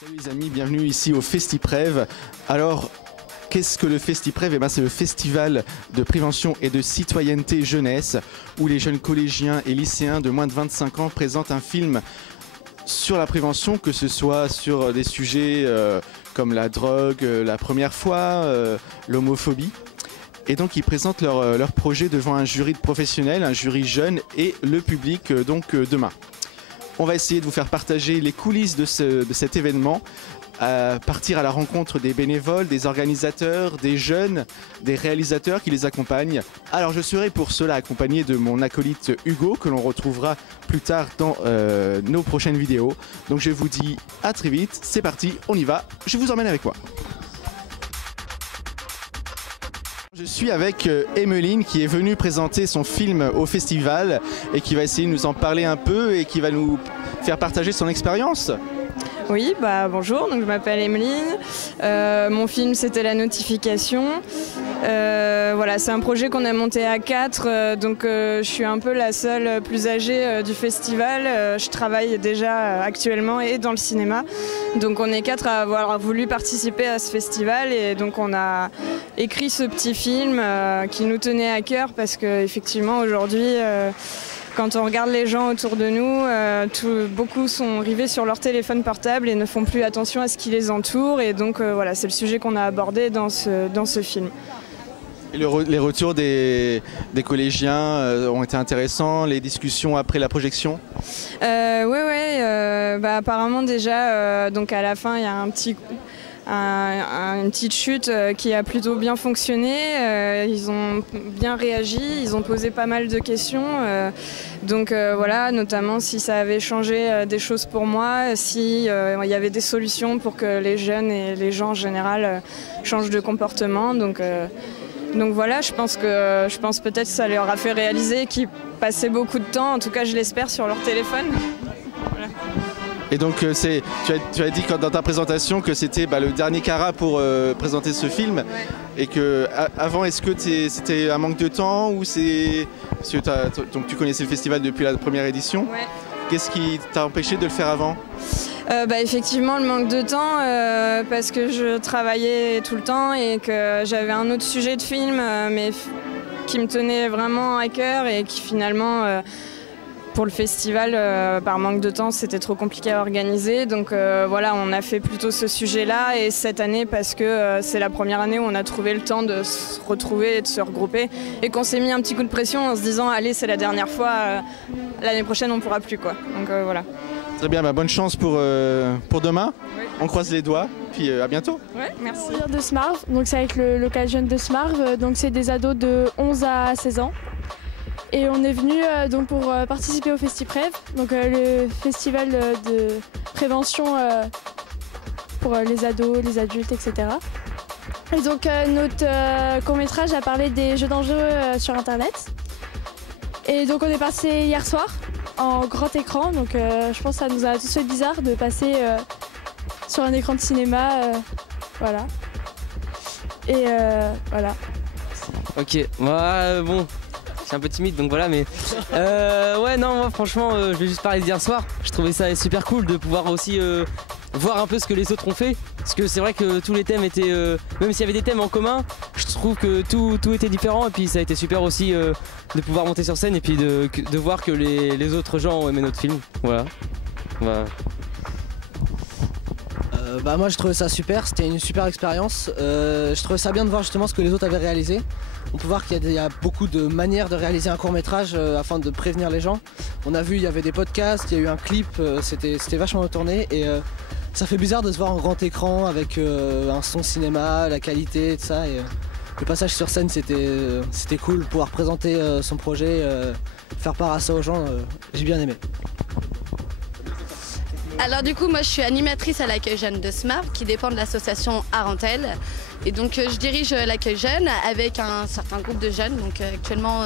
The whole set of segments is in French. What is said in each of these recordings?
Salut les amis, bienvenue ici au FestiPrev. Alors, qu'est-ce que le FestiPrev? Eh ben, c'est le festival de prévention et de citoyenneté jeunesse où les jeunes collégiens et lycéens de moins de 25 ans présentent un film sur la prévention, que ce soit sur des sujets comme la drogue, la première fois, l'homophobie. Et donc ils présentent leur projet devant un jury de professionnels, un jury jeune et le public demain. On va essayer de vous faire partager les coulisses de cet événement, partir à la rencontre des bénévoles, des organisateurs, des jeunes, des réalisateurs qui les accompagnent. Alors je serai pour cela accompagné de mon acolyte Hugo, que l'on retrouvera plus tard dans nos prochaines vidéos. Donc je vous dis à très vite, c'est parti, on y va, je vous emmène avec moi. Je suis avec Emmeline qui est venue présenter son film au festival et qui va essayer de nous en parler un peu et qui va nous faire partager son expérience. Oui, bonjour, donc je m'appelle Emmeline. Mon film c'était La Notification. Voilà, c'est un projet qu'on a monté à 4, donc je suis un peu la seule plus âgée du festival. Je travaille déjà actuellement et dans le cinéma. Donc on est 4 à avoir voulu participer à ce festival et donc on a écrit ce petit film qui nous tenait à cœur parce qu'effectivement aujourd'hui quand on regarde les gens autour de nous, beaucoup sont rivés sur leur téléphone portable et ne font plus attention à ce qui les entoure. Et donc voilà, c'est le sujet qu'on a abordé dans ce film. Et les retours des collégiens ont été intéressants, les discussions après la projection? Oui, apparemment déjà, donc à la fin il y a une petite chute qui a plutôt bien fonctionné, ils ont bien réagi, ils ont posé pas mal de questions, donc voilà, notamment si ça avait changé des choses pour moi, si il y avait des solutions pour que les jeunes et les gens en général changent de comportement. Donc voilà, je pense peut-être que ça leur a fait réaliser qu'ils passaient beaucoup de temps, en tout cas je l'espère, sur leur téléphone. Voilà. Et donc tu as dit dans ta présentation que c'était le dernier carat pour présenter ce film, ouais. Et que avant, est-ce que c'était un manque de temps ou c'est parce que donc tu connaissais le festival depuis la première édition, ouais. Qu'est-ce qui t'a empêché de le faire avant? Effectivement le manque de temps parce que je travaillais tout le temps et que j'avais un autre sujet de film mais qui me tenait vraiment à cœur et qui finalement pour le festival, par manque de temps, c'était trop compliqué à organiser. Donc voilà, on a fait plutôt ce sujet-là. Et cette année, parce que c'est la première année où on a trouvé le temps de se retrouver et de se regrouper. Et qu'on s'est mis un petit coup de pression en se disant, allez, c'est la dernière fois, l'année prochaine, on ne pourra plus, quoi. Donc voilà. Très bien, bonne chance pour demain. Oui. On croise les doigts, puis à bientôt. Ouais, merci. On vient de Smarv, donc c'est avec le local jeune de Smarv. Donc c'est des ados de 11 à 16 ans. Et on est venu donc pour participer au FestiPrev, donc le festival de prévention pour les ados, les adultes, etc. Et donc notre court-métrage a parlé des jeux dangereux sur Internet. Et donc on est passé hier soir en grand écran, donc je pense que ça nous a tous fait bizarre de passer sur un écran de cinéma, voilà. Et voilà. Ok, moi bon. Je suis un peu timide donc voilà, mais ouais, non, moi franchement je vais juste parler d'hier soir. Je trouvais ça super cool de pouvoir aussi voir un peu ce que les autres ont fait, parce que c'est vrai que tous les thèmes étaient, même s'il y avait des thèmes en commun, je trouve que tout était différent. Et puis ça a été super aussi de pouvoir monter sur scène et puis de voir que les autres gens ont aimé notre film. Voilà. Moi je trouvais ça super, c'était une super expérience. Je trouvais ça bien de voir justement ce que les autres avaient réalisé. On peut voir qu'il y a beaucoup de manières de réaliser un court-métrage afin de prévenir les gens. On a vu, il y avait des podcasts, il y a eu un clip, c'était vachement retourné et ça fait bizarre de se voir en grand écran avec un son cinéma, la qualité, tout ça. Et, le passage sur scène c'était cool, pouvoir présenter son projet, faire part à ça aux gens, j'ai bien aimé. Alors du coup, moi je suis animatrice à l'accueil jeune de Smarv qui dépend de l'association Arentel. Et donc je dirige l'accueil jeune avec un certain groupe de jeunes, donc actuellement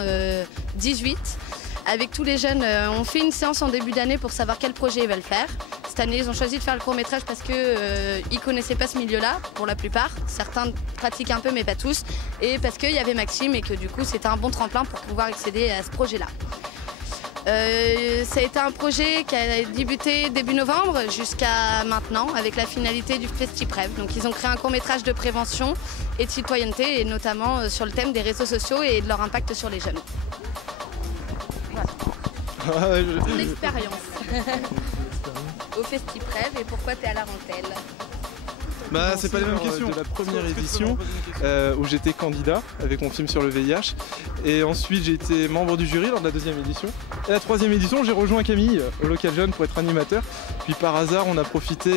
18. Avec tous les jeunes, on fait une séance en début d'année pour savoir quel projet ils veulent faire. Cette année, ils ont choisi de faire le court-métrage parce qu'ils ne connaissaient pas ce milieu-là, pour la plupart. Certains pratiquent un peu, mais pas tous. Et parce qu'il y avait Maxime et que du coup, c'était un bon tremplin pour pouvoir accéder à ce projet-là. Ça a été un projet qui a débuté début novembre jusqu'à maintenant avec la finalité du FestiPrev. Donc ils ont créé un court-métrage de prévention et de citoyenneté et notamment sur le thème des réseaux sociaux et de leur impact sur les jeunes. Voilà. Ton expérience au FestiPrev et pourquoi tu es à la Rentelle? Bah, c'est pas les mêmes questions. De la première édition où j'étais candidat avec mon film sur le VIH et ensuite j'ai été membre du jury lors de la deuxième édition. Et la troisième édition j'ai rejoint Camille au Local Jeune pour être animateur. Puis par hasard on a profité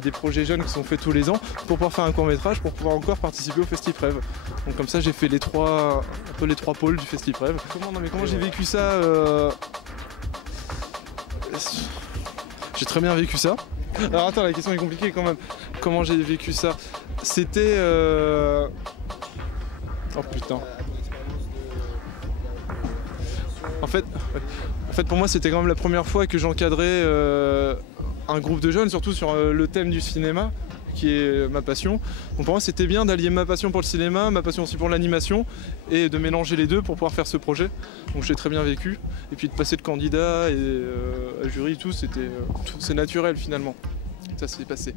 des projets jeunes qui sont faits tous les ans pour pouvoir faire un court-métrage pour pouvoir encore participer au FestiPrev. Donc comme ça j'ai fait un peu les trois pôles du FestiPrev. Comment j'ai vécu ça J'ai très bien vécu ça. Alors attends, la question est compliquée quand même. Comment j'ai vécu ça? C'était... Oh putain. En fait pour moi c'était quand même la première fois que j'encadrais un groupe de jeunes, surtout sur le thème du cinéma, qui est ma passion. Donc pour moi c'était bien d'allier ma passion pour le cinéma, ma passion aussi pour l'animation, et de mélanger les deux pour pouvoir faire ce projet. Donc j'ai très bien vécu. Et puis de passer de candidat et à jury, tout, c'est naturel finalement. Ça s'est passé.